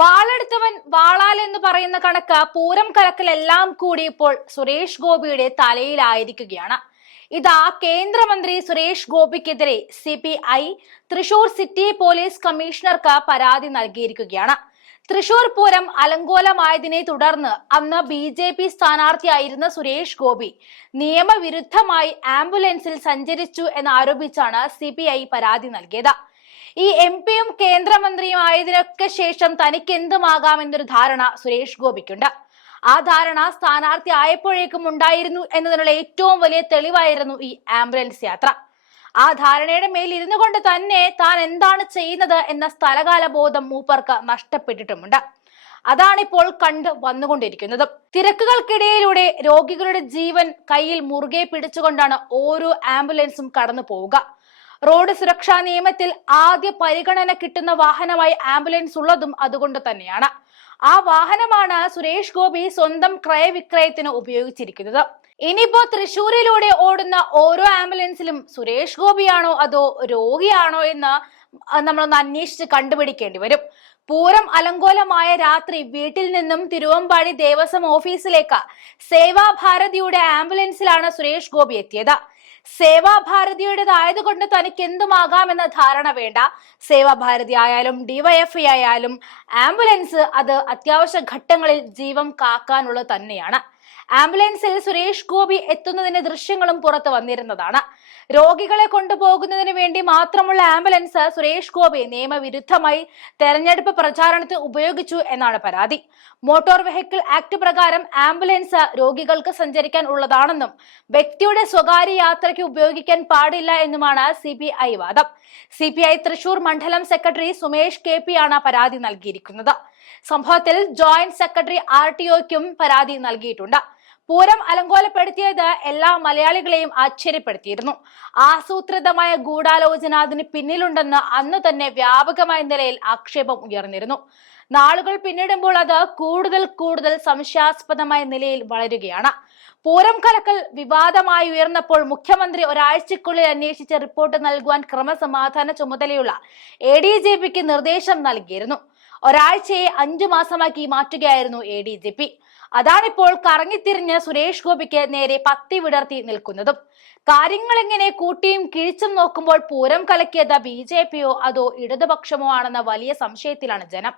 വാളെടുത്തവൻ വാളാൽ എന്ന് പറയുന്ന കണക്ക് പൂരം കലക്കലെല്ലാം കൂടി ഇപ്പോൾ സുരേഷ് ഗോപിയുടെ തലയിലായിരിക്കുകയാണ്. ഇതാ കേന്ദ്രമന്ത്രി Suresh ഗോപിക്കെതിരെ C P I Thrissur city police കമ്മീഷണർക്ക് പരാതി നൽകിയിരിക്കുകയാണ്. തൃശൂർ പൂരം അലങ്കോലമായതിനെ തുടർന്ന് അന്ന് ബി ജെ പി സ്ഥാനാർത്ഥിയായിരുന്ന സുരേഷ് ഗോപി നിയമവിരുദ്ധമായി ആംബുലൻസിൽ സഞ്ചരിച്ചു എന്നാരോപിച്ചാണ് സി പി ഐ പരാതി നൽകിയത്. ഈ എം പിയും കേന്ദ്രമന്ത്രിയും ആയതിനൊക്കെ ശേഷം തനിക്ക് എന്തുമാകാം എന്നൊരു ധാരണ സുരേഷ് ഗോപിക്കുണ്ട്. ആ ധാരണ സ്ഥാനാർത്ഥി ആയപ്പോഴേക്കും ഉണ്ടായിരുന്നു എന്നതിനുള്ള ഏറ്റവും വലിയ തെളിവായിരുന്നു ഈ ആംബുലൻസ് യാത്ര. ആ ധാരണയുടെ മേൽ ഇരുന്നു കൊണ്ട് തന്നെ താൻ എന്താണ് ചെയ്യുന്നത് എന്ന സ്ഥലകാല ബോധം മൂപ്പർക്ക് നഷ്ടപ്പെട്ടിട്ടുമുണ്ട്. അതാണിപ്പോൾ കണ്ട് വന്നുകൊണ്ടിരിക്കുന്നത്. തിരക്കുകൾക്കിടയിലൂടെ രോഗികളുടെ ജീവൻ കയ്യിൽ മുറുകെ പിടിച്ചുകൊണ്ടാണ് ഓരോ ആംബുലൻസും കടന്നു പോവുക റോഡ് സുരക്ഷാ നിയമത്തിൽ ആദ്യ പരിഗണന കിട്ടുന്ന വാഹനമായി ആംബുലൻസ് ഉള്ളതും അതുകൊണ്ട് തന്നെയാണ്. ആ വാഹനമാണ് സുരേഷ് ഗോപി സ്വന്തം ക്രയവിക്രയത്തിന് ഉപയോഗിച്ചിരിക്കുന്നത്. ഇനിയിപ്പോ തൃശൂരിലൂടെ ഓടുന്ന ഓരോ ആംബുലൻസിലും സുരേഷ് ഗോപിയാണോ അതോ രോഗിയാണോ എന്ന് നമ്മളൊന്ന് അന്വേഷിച്ച് കണ്ടുപിടിക്കേണ്ടി വരും. പൂരം അലങ്കോലമായ രാത്രി വീട്ടിൽ നിന്നും തിരുവമ്പാടി ദേവസ്വം ഓഫീസിലേക്ക് സേവാഭാരതിയുടെ ആംബുലൻസിലാണ് സുരേഷ് ഗോപി എത്തിയത്. സേവാഭാരതിയുടേതായതുകൊണ്ട് തനിക്ക് എന്തുമാകാമെന്ന ധാരണ വേണ്ട. സേവാഭാരതി ആയാലും ഡിവൈഎഫ്ഐ ആയാലും ആംബുലൻസ് അത് അത്യാവശ്യ ഘട്ടങ്ങളിൽ ജീവൻ കാക്കാനുള്ളത് തന്നെയാണ്. ആംബുലൻസിൽ സുരേഷ് ഗോപി എത്തുന്നതിന്റെ ദൃശ്യങ്ങളും പുറത്തു വന്നിരുന്നതാണ്. രോഗികളെ കൊണ്ടുപോകുന്നതിന് വേണ്ടി മാത്രമുള്ള ആംബുലൻസ് സുരേഷ് ഗോപി നിയമവിരുദ്ധമായി തെരഞ്ഞെടുപ്പ് പ്രചാരണത്തിന് ഉപയോഗിച്ചു എന്നാണ് പരാതി. മോട്ടോർ വെഹിക്കിൾ ആക്ട് പ്രകാരം ആംബുലൻസ് രോഗികൾക്ക് സഞ്ചരിക്കാൻ ഉള്ളതാണെന്നും വ്യക്തിയുടെ സ്വകാര്യ യാത്രയ്ക്ക് ഉപയോഗിക്കാൻ പാടില്ല എന്നുമാണ് സി ബി ഐ വാദം. സി പി ഐ തൃശൂർ മണ്ഡലം സെക്രട്ടറി സുമേഷ് കെ പി ആണ് പരാതി നൽകിയിരിക്കുന്നത്. സംഭവത്തിൽ ജോയിന്റ് സെക്രട്ടറി ആർ ടി പരാതി നൽകിയിട്ടുണ്ട്. പൂരം അലങ്കോലപ്പെടുത്തിയത് എല്ലാ മലയാളികളെയും ആശ്ചര്യപ്പെടുത്തിയിരുന്നു. ആസൂത്രിതമായ ഗൂഢാലോചന അതിന് പിന്നിലുണ്ടെന്ന് അന്ന് തന്നെ വ്യാപകമായ നിലയിൽ ആക്ഷേപം ഉയർന്നിരുന്നു. നാളുകൾ പിന്നിടുമ്പോൾ അത് കൂടുതൽ കൂടുതൽ സംശയാസ്പദമായ നിലയിൽ വളരുകയാണ്. പൂരം കലക്കൽ വിവാദമായി ഉയർന്നപ്പോൾ മുഖ്യമന്ത്രി ഒരാഴ്ചക്കുള്ളിൽ അന്വേഷിച്ച് റിപ്പോർട്ട് നൽകുവാൻ ക്രമസമാധാന ചുമതലയുള്ള എ ഡി ജെ പിക്ക് നിർദ്ദേശം നൽകിയിരുന്നു. ഒരാഴ്ചയെ അഞ്ചു മാസമാക്കി മാറ്റുകയായിരുന്നു എ ഡി ജി പി. അതാണിപ്പോൾ കറങ്ങിത്തിരിഞ്ഞ് സുരേഷ് ഗോപിക്ക് നേരെ പത്തി വിടർത്തി നിൽക്കുന്നതും. കാര്യങ്ങൾ എങ്ങനെ കൂട്ടിയും കിഴിച്ചും നോക്കുമ്പോൾ പൂരം കലക്കിയത് ബി ജെ പിയോ അതോ ഇടതുപക്ഷമോ ആണെന്ന വലിയ സംശയത്തിലാണ് ജനം.